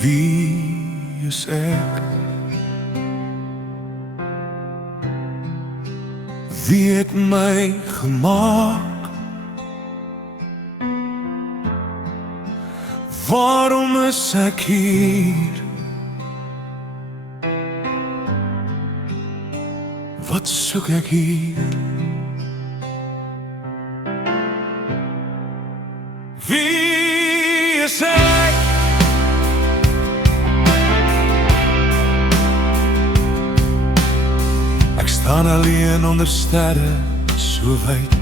Wie is ek? Wie het my gemaak? Waarom is ek hier? Wat soek ek hier? Wie is ek? Ek staan alleen onder sterre so wyd.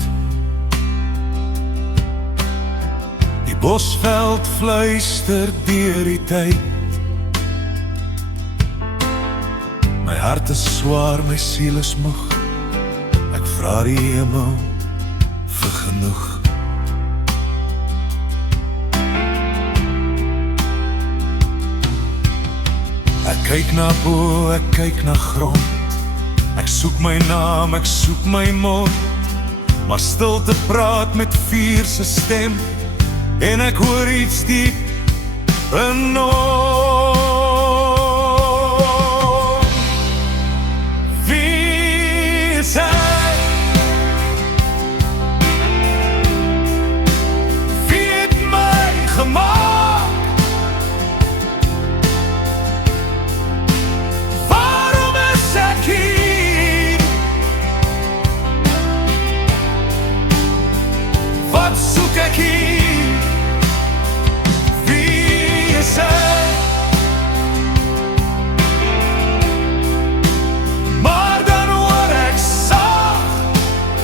Die bosveld fluister deur die tyd. My hart is swaar, my siel is moeg. Ek vra die hemel vir genoeg. Ek kyk na bo, ek kyk na grond. Ek soek my naam, ek soek my mond. Maar stilte praat met vuur se stem. En ek hoor iets diep in ons. Wie is hy? Wie het my gemaak? Waarom is ek hier? Wat soek ek hier? Maar dan hoor ek sag,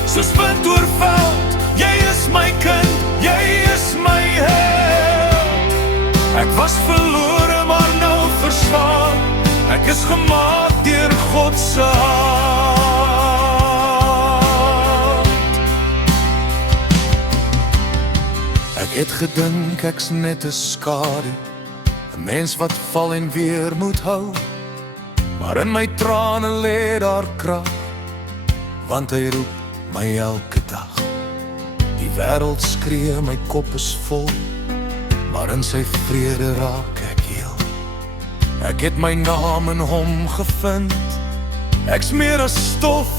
soos wind oor veld. Jy is my kind, jy is my held. Ek was verlore, maar nou verstaan. Ek is gemaak deur God se hand. Ek het gedink ek's net 'n skadu, 'n mens wat val en weer moet hou. Maar in my trane lê daar krag, want hy roep my elke dag. Die wêreld skree, my kop is vol, maar in sy vrede raak ek heel. Ek het my naam in hom gevind. Ek's meer as stof,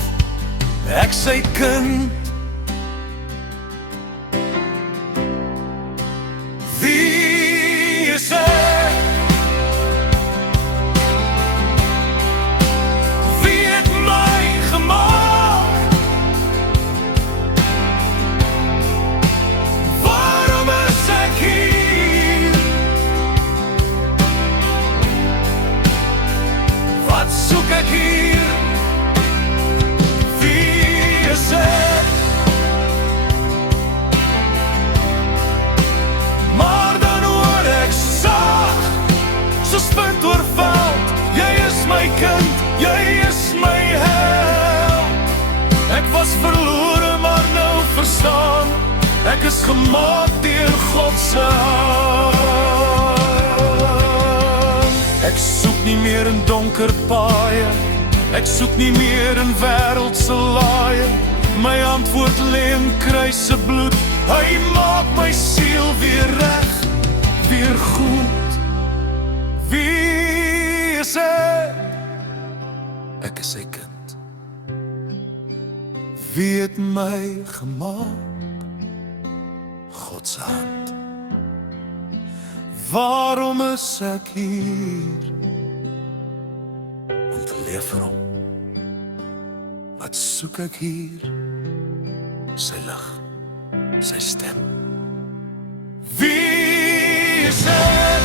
ek sy kind. Wie is ek? Wie het my gemaak? Waarom is ek hier? Wat soek ek hier? Wie is ek? Maar dan hoor ek sag, soos wind oor veld. Jy is my kind, jy is my held. Ek was verlore, maar nou verstaan. Ek is gemaak deur God se hand. Ek soek nie meer in donker paaie, ek soek nie meer in wêreldse laaie. My antwoord lê in kruis se bloed. Hy maak my siel weer reg, weer goed. Wie is ek? Ek is sy kind. Wie het my gemaak? God se hand. Waarom is ek hier? Om te leef vir hom. Wat soek ek hier? Sy lig, sy stem. Wie is ek?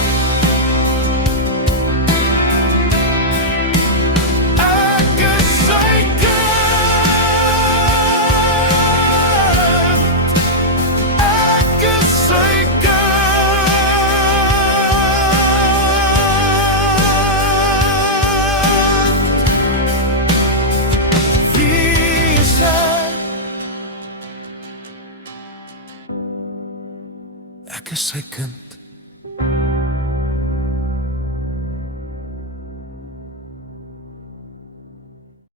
Ek is sy kind. Ek is sy kind. Wie is ek? Ek is sy kind.